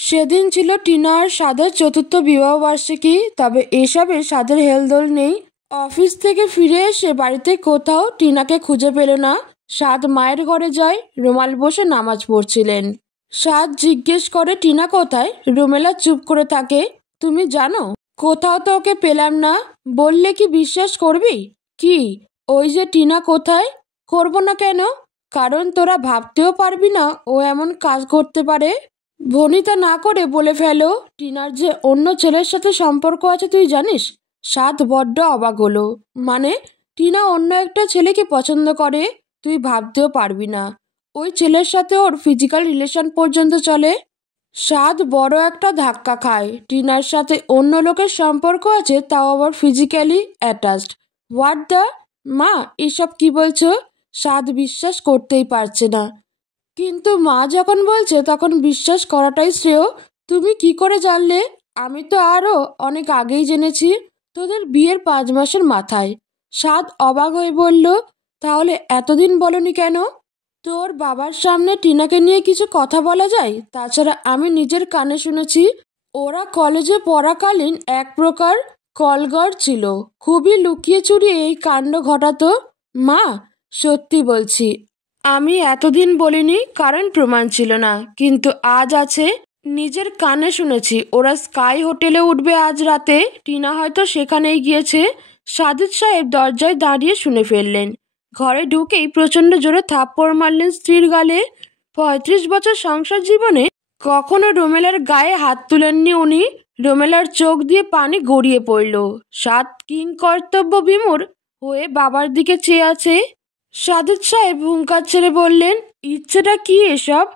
সেদিন ছিল টিনা আর সাদের চতুর্থ বিবাহবার্ষিকী। তবে এসবে সাদের হেলদোল নেই। অফিস থেকে ফিরে এসে বাড়িতে কোথাও টিনাকে খুঁজে পেল না। সাদ মায়ের ঘরে যায়। রুমাল বসে নামাজ পড়ছিলেন। সাদ জিজ্ঞেস করে, টিনা কোথায়? রুমেলা চুপ করে থাকে। তুমি জানো? কোথাও তো ওকে পেলাম না। বললে কি বিশ্বাস করবি? কি? ওই যে টিনা কোথায়? করব না কেন? কারণ তোরা ভাবতেও পারবি না ও এমন কাজ করতে পারে। ভনিতা না করে বলে ফেলো, টিনার যে অন্য ছেলের সাথে সম্পর্ক আছে তুই জানিস? সাদ বড্ড অবাক হলো। মানে? টিনা অন্য একটা ছেলেকে পছন্দ করে? তুই ভাবতেও পারবি না। ওই ছেলের সাথে ওর ফিজিক্যাল রিলেশন পর্যন্ত চলে। সাদ বড় একটা ধাক্কা খায়। টিনার সাথে অন্য লোকের সম্পর্ক আছে, তাও আবার ফিজিক্যালি অ্যাটাচড। What the? মা, এসব কি বলছো? সাদ বিশ্বাস করতেই পারছে না। কিন্তু মা যখন বলছে তখন বিশ্বাস করাটাই শ্রেয়। তুমি কি করে জানলে? আমি তো আরও অনেক আগেই জেনেছি, তোদের বিয়ের 5 মাসের মাথায়। সাদ অবাক হয়ে বলল, তাহলে এতদিন বলনি কেন? তোর বাবার সামনে টিনাকে নিয়ে কিছু কথা বলা যায়? তাছাড়া আমি নিজের কানে শুনেছি ওরা কলেজে পড়াকালীন এক প্রকার কলগড় ছিল। খুবই লুকিয়ে চুরিয়ে এই কাণ্ড ঘটাতো। মা, সত্যি বলছি, আমি এতদিন বলিনি কারণ প্রমাণ ছিল না, কিন্তু আজ আছে। নিজের কানে শুনেছি ওরা স্কাই হোটেলে উঠবে আজ রাতে। টিনা হয়তো সেখানেই গিয়েছে। সাজিদ সাহেব দরজায় দাঁড়িয়ে শুনে ফেললেন। ঘরে ঢুকেই প্রচণ্ড জোরে থাপ্পড় মারলেন স্ত্রীর গালে। 35 বছর সংসার জীবনে কখনো রোমেলার গায়ে হাত তুলেননি উনি। রোমেলার চোখ দিয়ে পানি গড়িয়ে পড়ল। সাদ কিং কর্তব্য বিমূঢ় হয়ে বাবার দিকে চেয়ে আছে। সাজিদ সাহেব হুঙ্কার ছেড়ে বললেন, ইচ্ছেটা কি এসব?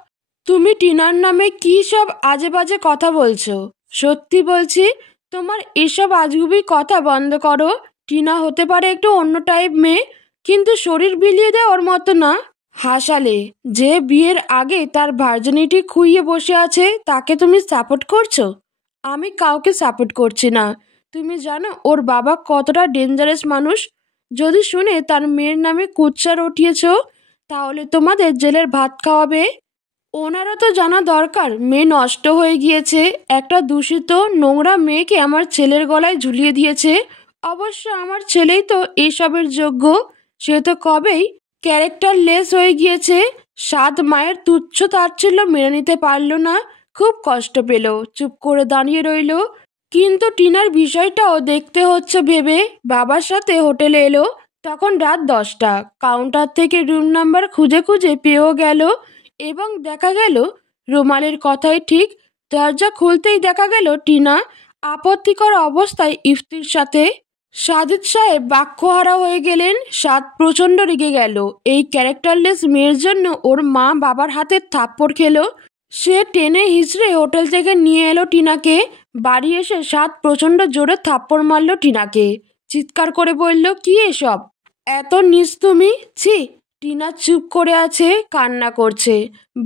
তুমি টিনার নামে কি সব আজে বাজে কথা বলছো? সত্যি বলছি, তোমার এসব আজগুবি কথা বন্ধ করো। টিনা হতে পারে একটু অন্য টাইপ মেয়ে, কিন্তু শরীর বিলিয়ে দেওয়ার মতো না। হাসালে। যে বিয়ের আগে তার ভার্জিনিটি খুইয়ে বসে আছে তাকে তুমি সাপোর্ট করছো? আমি কাউকে সাপোর্ট করছি না। তুমি জানো ওর বাবা কতটা ডেঞ্জারাস মানুষ? যদি শুনে তার মেয়ের নামে কুৎসা রটিয়েছ, তাহলে তোমাদের জেলের ভাত খাওয়াবে। ওনারা তো জানা দরকার মেয়ে নষ্ট হয়ে গিয়েছে। একটা দূষিত নোংরা মেয়েকে আমার ছেলের গলায় ঝুলিয়ে দিয়েছে। অবশ্য আমার ছেলেই তো এসবের যোগ্য। সে তো কবেই ক্যারেক্টার লেস হয়ে গিয়েছে। সাদ মায়ের তুচ্ছ তাচ্ছিল্য মেনে নিতে পারল না। খুব কষ্ট পেল। চুপ করে দাঁড়িয়ে রইল। কিন্তু টিনার বিষয়টাও দেখতে হচ্ছে ভেবে বাবার সাথে হোটেলে এলো। তখন রাত 10টা। কাউন্টার থেকে রুম নাম্বার খুঁজে খুঁজে পেয়েও গেল এবং দেখা গেল রুমালের কথাই ঠিক। দরজা খুলতেই দেখা গেল টিনা আপত্তিকর অবস্থায় ইফতির সাথে। সাজিদ সাহেব বাক্যহারা হয়ে গেলেন। সাদ প্রচণ্ড রেগে গেল। এই ক্যারেক্টারলেস মেয়ের জন্য ওর মা বাবার হাতে থাপ্পড় খেলো। সে টেনে হিঁচড়ে হোটেল থেকে নিয়ে এলো টিনাকে। বাড়ি এসে সাদ প্রচণ্ড জোরে থাপ্পড় মারল টিনাকে। চিৎকার করে বলল, কি এসব? এত নীচ তুমি? ছি! টিনা চুপ করে আছে, কান্না করছে।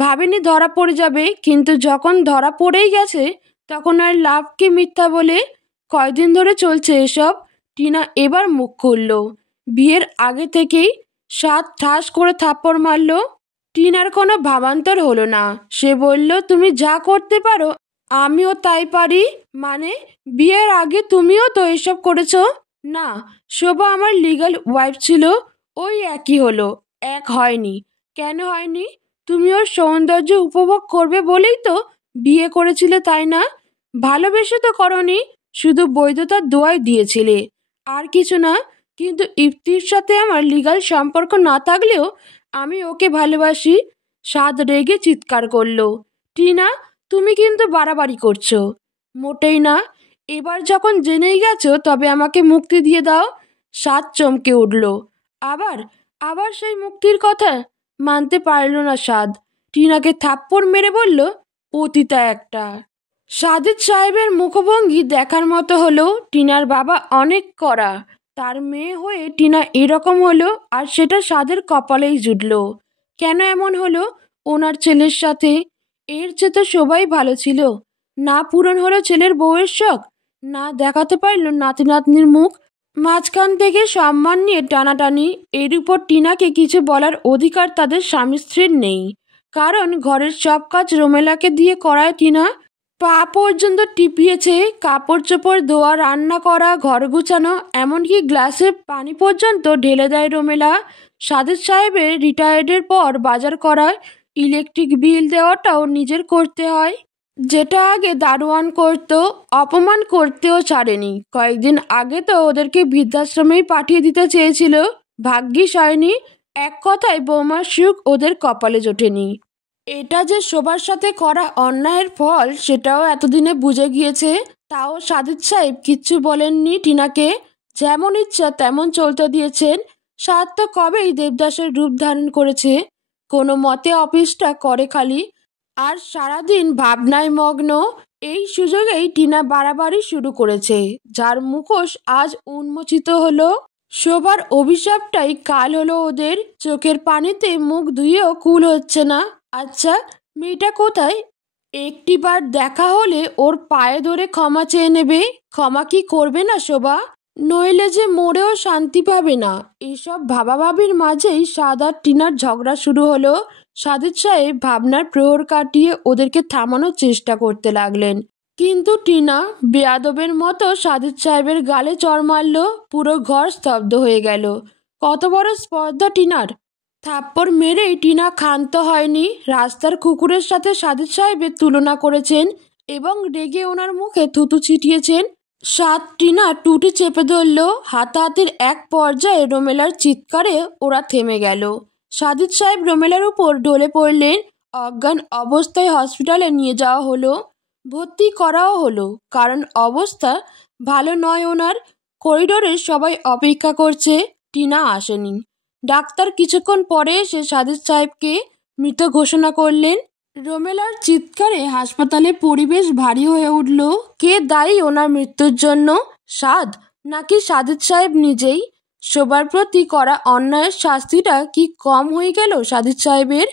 ভাবেনি ধরা পড়ে যাবে, কিন্তু যখন ধরা পড়েই গেছে তখন আর লাভ কি মিথ্যা বলে? কয়দিন ধরে চলছে এসব? টিনা এবার মুখ খুলল। বিয়ের আগে থেকেই সাদ ঠাস করে থাপ্পড় মারল। টিনার কোনো ভাবান্তর হলো না। সে বলল, তুমি যা করতে পারো আমিও তাই পারি। মানে? বিয়ের আগে তুমিও তো এসব করেছো? না, শোভা আমার লিগ্যাল ওয়াইফ ছিল। ওই একই হলো। এক হয়নি। কেন হয়নি? তুমি ওর সৌন্দর্য উপভোগ করবে বলেই তো বিয়ে করেছিলে, তাই না? ভালোবেসে তো করনি, শুধু বৈধতার দোয়াই দিয়েছিলে, আর কিছু না। কিন্তু ইফতির সাথে আমার লিগ্যাল সম্পর্ক না থাকলেও আমি ওকে ভালোবাসি। সাদ রেগে চিৎকার করলো, টিনা, তুমি কিন্তু বাড়াবাড়ি করছো। মোটেই না। এবার যখন জেনেই গেছো তবে আমাকে মুক্তি দিয়ে দাও। সাদ চমকে উঠল। আবার আবার সেই মুক্তির কথা? মানতে পারল না সাদ। টিনাকে থাপ্পড় মেরে বলল, পতিতা একটা। সাজিদ সাহেবের মুখভঙ্গি দেখার মতো হলো। টিনার বাবা অনেক কড়া। তার মেয়ে হয়ে টিনা এরকম হলো, আর সেটা সাদের কপালেই জুটল। কেন এমন হলো ওনার ছেলের সাথে? এর চেয়ে তো সবাই ভালো ছিল। না পূরণ হলো ছেলের বউয়ের শখ, না দেখাতে পারল নাতি নাতনির মুখ। মাঝখান থেকে সম্মান নিয়ে টানাটানি। এর উপর টিনাকে কিছু বলার অধিকার তাদের স্বামী স্ত্রীর নেই, কারণ ঘরের সব কাজ রোমেলাকে দিয়ে করায় টিনা। পা পর্যন্ত টিপিয়েছে, কাপড় চোপড় ধোয়া, রান্না করা, ঘর গুছানো, এমনকি গ্লাসে পানি পর্যন্ত ঢেলে দেয় রোমেলা। সাদেক সাহেবের রিটায়ার্ডের পর বাজার করা, ইলেকট্রিক বিল দেওয়াটাও নিজের করতে হয়, যেটা আগে দারোয়ান করত। অপমান করতেও ছাড়েনি। কয়েকদিন আগে তো ওদেরকে বৃদ্ধাশ্রমেই পাঠিয়ে দিতে চেয়েছিল, ভাগ্যিস হয়নি। এক কথায় বৌমার সুখ ওদের কপালে জোটেনি। এটা যে সবার সাথে করা অন্যায়ের ফল সেটাও এতদিনে বুঝে গিয়েছে। তাও সাদেক সাহেব কিচ্ছু বলেননি টিনাকে, যেমন ইচ্ছা তেমন চলতে দিয়েছেন। সাদ তো কবেই দেবদাসের রূপ ধারণ করেছে, কোনো মতে অফিসটা করে খালি, আর সারাদিন ভাবনায় মগ্ন। এই সুযোগেই টিনা বাড়াবাড়ি শুরু করেছে, যার মুখোশ আজ উন্মোচিত হলো। শোবার অভিশাপটাই কাল হলো ওদের। চোখের পানিতে মুখ ধুয়েও কুল হচ্ছে না। আচ্ছা, মেয়েটা কোথায়? একটিবার দেখা হলে ওর পায়ে ধরে ক্ষমা চেয়ে নেবে। ক্ষমা কি করবে না শোভা? নইলে যে মরেও শান্তি পাবে না। এসব ভাবাভাবির মাঝেই সাদ আর টিনার ঝগড়া শুরু হলো। সাদেক সাহেব ভাবনার প্রহর কাটিয়ে ওদেরকে থামানোর চেষ্টা করতে লাগলেন, কিন্তু টিনা বেয়াদবের মতো সাদেক সাহেবের গালে চড় মারল। পুরো ঘর স্তব্ধ হয়ে গেল। কত বড় স্পর্ধা টিনার! থাপ্পড় মেরেই টিনা ক্ষান্ত হয়নি। রাস্তার কুকুরের সাথে সাদেক সাহেবের তুলনা করেছেন এবং রেগে ওনার মুখে থুতু ছিটিয়েছেন। সাদ টিনা টুটি চেপে ধরল। হাতাহাতির এক পর্যায়ে রোমেলার চিৎকারে ওরা থেমে গেল। সাদেক সাহেব রোমেলার উপর ঢলে পড়লেন। অজ্ঞান অবস্থায় হসপিটালে নিয়ে যাওয়া হলো, ভর্তি করাও হলো, কারণ অবস্থা ভালো নয় ওনার। করিডোরে সবাই অপেক্ষা করছে, টিনা আসেনি। ডাক্তার কিছুক্ষণ পরে এসে সাদেক সাহেবকে মৃত ঘোষণা করলেন। রোমেলার চিৎকারে হাসপাতালে পরিবেশ ভারী হয়ে উঠল। কে দায়ী ওনার মৃত্যুর জন্য? সাদ নাকি সাদেক সাহেব নিজেই? সবার প্রতি করা অন্যায়ের শাস্তিটা কি কম হয়ে গেল সাদেক সাহেবের?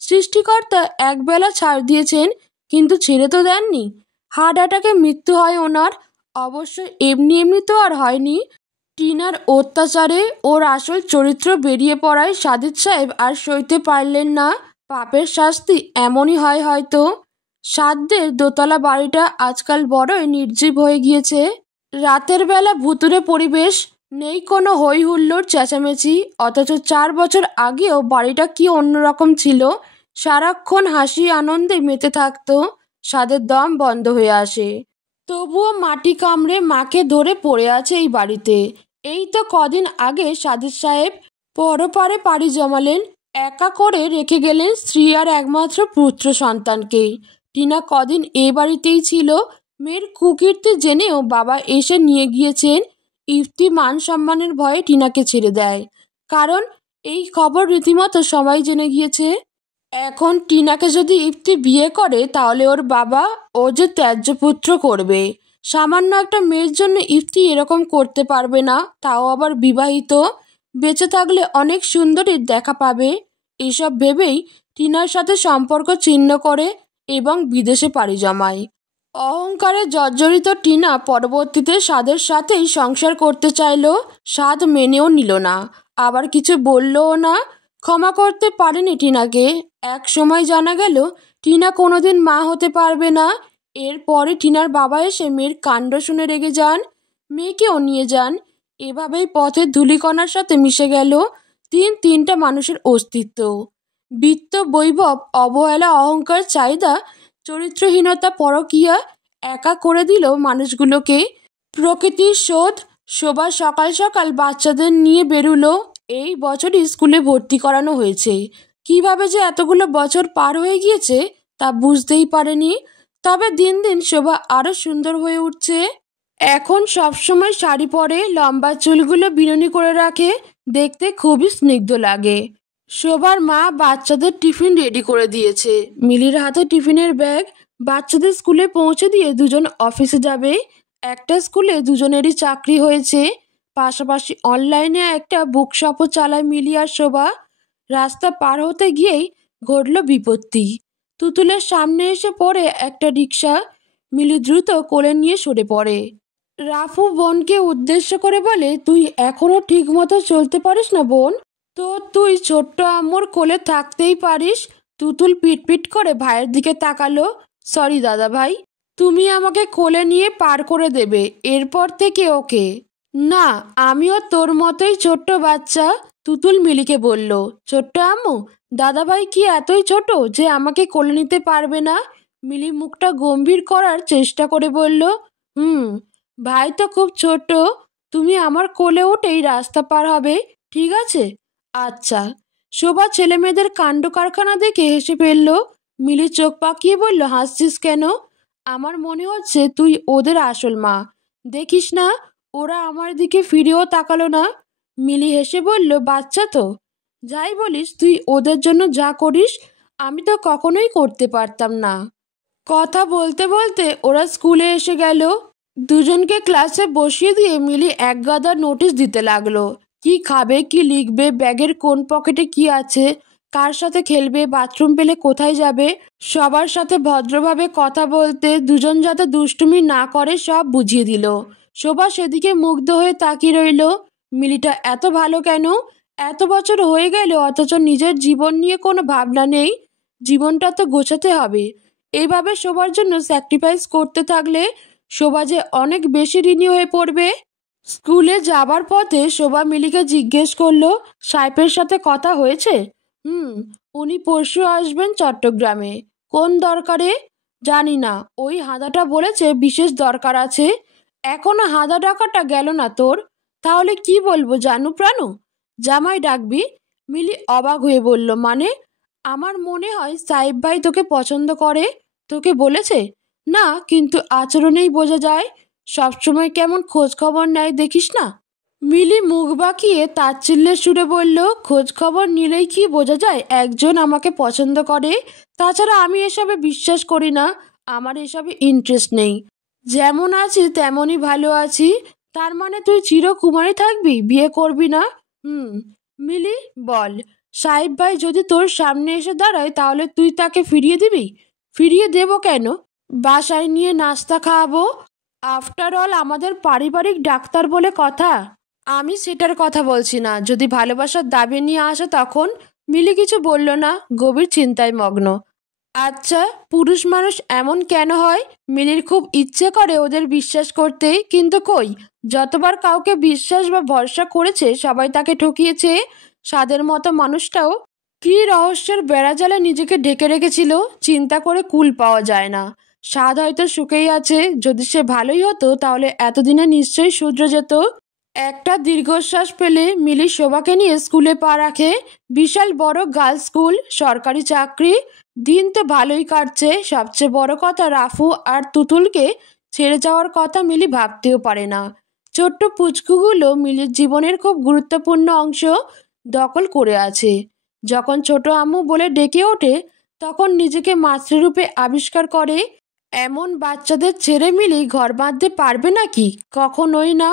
সৃষ্টিকর্তা একবেলা ছাড় দিয়েছেন, কিন্তু ছেড়ে তো দেননি। হার্ট অ্যাটাকে মৃত্যু হয় ওনার। অবশ্য এমনি এমনি তো আর হয়নি। টিনার অত্যাচারে ওর আসল চরিত্র বেরিয়ে পড়ায় সাদেক সাহেব আর সইতে পারলেন না। পাপের শাস্তি এমনই হয় হয়তো। সাদদের দোতলা বাড়িটা আজকাল বড়ই নির্জীব হয়ে গিয়েছে। রাতের বেলা ভুতুরে পরিবেশ, নেই কোনো হই হুল্লোড় চেঁচামেচি। অথচ 4 বছর আগেও বাড়িটা কি অন্যরকম ছিল। সারাক্ষণ হাসি আনন্দে মেতে থাকতো। সাদের দম বন্ধ হয়ে আসে। তবুও মাটি কামড়ে মাকে ধরে পড়ে আছে এই বাড়িতে। এই তো কদিন আগে সাদেক সাহেব পরপারে পাড়ি জমালেন, একা করে রেখে গেলেন স্ত্রী আর একমাত্র পুত্র সন্তানকে। টিনা কদিন এ বাড়িতেই ছিল। মেয়ের কুকীর্তি জেনেও বাবা এসে নিয়ে গিয়েছেন। ইফতি মান সম্মানের ভয়ে টিনাকে ছেড়ে দেয়, কারণ এই খবর রীতিমতো সবাই জেনে গিয়েছে। এখন টিনাকে যদি ইফতি বিয়ে করে তাহলে ওর বাবা ও যে ত্যায্য পুত্র করবে। সামান্য একটা মেয়ের জন্য ইফতি এরকম করতে পারবে না, তাও আবার বিবাহিত। বেঁচে থাকলে অনেক সুন্দরীর দেখা পাবে। এসব ভেবেই টিনার সাথে সম্পর্ক ছিন্ন করে এবং বিদেশে পাড়ি জমায়। অহংকারে জর্জরিত টিনা পরবর্তীতে সাদের সাথেই সংসার করতে চাইল। সাদ মেনেও নিল না, আবার কিছু বললও না। ক্ষমা করতে পারেনি টিনাকে। এক সময় জানা গেল টিনা কোনোদিন মা হতে পারবে না। এরপরে টিনার বাবা এসে মেয়ের কাণ্ড শুনে রেগে যান, মেয়েকেও নিয়ে যান। এভাবেই পথের ধূলিকণার সাথে মিশে গেল তিনটা মানুষের অস্তিত্ব। বিত্ত, বৈভব, অবহেলা, অহংকার, চাহিদা, চরিত্রহীনতা, পরকীয়া একা করে দিল মানুষগুলোকে। প্রকৃতির শোধ। শোভা সকাল সকাল বাচ্চাদের নিয়ে বেরুলো। এই বছরই স্কুলে ভর্তি করানো হয়েছে। কিভাবে যে এতগুলো বছর পার হয়ে গিয়েছে তা বুঝতেই পারেনি। তবে দিন দিন শোভা আরো সুন্দর হয়ে উঠছে। এখন সবসময় শাড়ি পরে, লম্বা চুলগুলো বিনুনি করে রাখে, দেখতে খুবই স্নিগ্ধ লাগে। শোভার মা বাচ্চাদের টিফিন রেডি করে দিয়েছে। মিলির হাতে টিফিনের ব্যাগ। বাচ্চাদের স্কুলে পৌঁছে দিয়ে দুজন অফিসে যাবে। একটা স্কুলে দুজনেরই চাকরি হয়েছে। পাশাপাশি অনলাইনে একটা বুকশপও চালায় মিলি আর শোভা। রাস্তা পার হতে গিয়েই ঘটল বিপত্তি। তুতুলের সামনে এসে পড়ে একটা রিক্সা। মিলি দ্রুত কোলে নিয়ে সরে পড়ে। রাফু বোনকে উদ্দেশ্য করে বলে, তুই এখনো ঠিক মতো চলতে পারিস না বোন? তো তুই ছোট্ট আম্মুর কোলে থাকতেই পারিস। তুতুল পিটপিট করে ভাইয়ের দিকে তাকালো। সরি দাদা ভাই। তুমি আমাকে কোলে নিয়ে পার করে দেবে, এরপর থেকে ওকে। না, আমিও তোর মতোই ছোট্ট বাচ্চা। তুতুল মিলিকে বলল। ছোট্ট আম্মু, দাদাভাই কি এতই ছোট যে আমাকে কোলে নিতে পারবে না? মিলি মুখটা গম্ভীর করার চেষ্টা করে বলল, হুম, ভাই তো খুব ছোট। তুমি আমার কোলে উঠেই রাস্তা পার হবে, ঠিক আছে? আচ্ছা। শোভা ছেলে মেয়েদের কাণ্ড কারখানা দেখে হেসে ফেলল। মিলি চোখ পাকিয়ে বলল, হাসছিস কেন? আমার মনে হচ্ছে তুই ওদের আসল মা। দেখিস না, ওরা আমার দিকে ফিরেও তাকালো না। মিলি হেসে বলল, বাচ্চা তো। যাই বলিস, তুই ওদের জন্য যা করিস আমি তো কখনোই করতে পারতাম না। কথা বলতে বলতে ওরা স্কুলে এসে গেল। দুজনকে ক্লাসে বসিয়ে দিয়ে মিলি এক গাদা নোটিশ দিতে লাগলো। কি খাবে, কি লিখবে, ব্যাগের কোন পকেটে কি আছে, কার সাথে খেলবে, বাথরুম পেলে কোথায় যাবে, সবার সাথে ভদ্রভাবে কথা বলতে, দুজন যাতে দুষ্টুমি না করে সব বুঝিয়ে দিল। শোভা সেদিকে মুগ্ধ হয়ে তাকিয়ে রইল। মিলিটা এত ভালো কেন? এত বছর হয়ে গেল অথচ নিজের জীবন নিয়ে কোনো ভাবনা নেই। জীবনটা তো গোছাতে হবে। এইভাবে শোভার জন্য স্যাক্রিফাইস করতে থাকলে শোভা যে অনেক বেশি ঋণী হয়ে পড়বে। স্কুলে যাবার পথে শোভা মিলিকে জিজ্ঞেস করলো, সাইফের সাথে কথা হয়েছে? হুম, উনি পরশু আসবেন চট্টগ্রামে। কোন দরকারে? জানি না, ওই হাঁদাটা বলেছে বিশেষ দরকার আছে। এখনো হাঁদা ডাকাটা গেল না তোর? তাহলে কি বলবো জানু প্রাণু? জামাই ডাকবি? মিলি অবাক হয়ে বলল, মানে? আমার মনে হয় সাইফ ভাই তোকে পছন্দ করে। তোকে বলেছে? না, কিন্তু আচরণেই বোঝা যায়। সবসময় কেমন খোঁজ খবর নেয় দেখিস না। মিলি মুখ বাঁকিয়ে তাচ্ছিল্যের সুরে বলল, খোঁজ খবর নিলেই কি বোঝা যায় একজন আমাকে পছন্দ করে? তাছাড়া আমি এসবে বিশ্বাস করি না। আমার এসবে ইন্টারেস্ট নেই। যেমন আছি তেমনই ভালো আছি। তার মানে তুই চিরকুমারী থাকবি, বিয়ে করবি না? হুম। মিলি, বল, সাহেব ভাই যদি তোর সামনে এসে দাঁড়ায় তাহলে তুই তাকে ফিরিয়ে দিবি? ফিরিয়ে দেব কেন? বাসায় নিয়ে নাস্তা খাওয়াবো। আফটার অল আমাদের পারিবারিক ডাক্তার বলে কথা। আমি সেটার কথা বলছি না। যদি ভালোবাসার দাবি নিয়ে আসে তখন? মিলি কিছু বলল না, গভীর চিন্তায় মগ্ন। আচ্ছা, পুরুষ মানুষ এমন কেন হয়? মিলির খুব ইচ্ছে করে ওদের বিশ্বাস করতে, কিন্তু কই, যতবার কাউকে বিশ্বাস বা ভরসা করেছে সবাই তাকে ঠকিয়েছে। সাদের মতো মানুষটাও কি রহস্যের বেড়াজালে নিজেকে ঢেকে রেখেছিল, চিন্তা করে কুল পাওয়া যায় না। স্বাদ হয়তো সুখেই আছে। যদি সে ভালোই হতো তাহলে এতদিনে নিশ্চয়ই শুধরে যেত। একটা দীর্ঘশ্বাস ফেলে মিলি শোভাকে নিয়ে স্কুলে পা রাখে। বিশাল বড় গার্লস স্কুল, সরকারি চাকরি। দিন তো ভালোই কাটছে। সবচেয়ে বড় কথা, রাফু আর তুতুলকে ছেড়ে যাওয়ার কথা মিলি ভাবতেও পারে না। ছোট্ট পুচকুগুলো মিলির জীবনের খুব গুরুত্বপূর্ণ অংশ দখল করে আছে। যখন ছোট আম্মু বলে ডেকে ওঠে তখন নিজেকে মাতৃরূপে আবিষ্কার করে। এমন বাচ্চাদের ছেড়ে মিলি ঘর বাঁধতে পারবে নাকি? কখনোই না।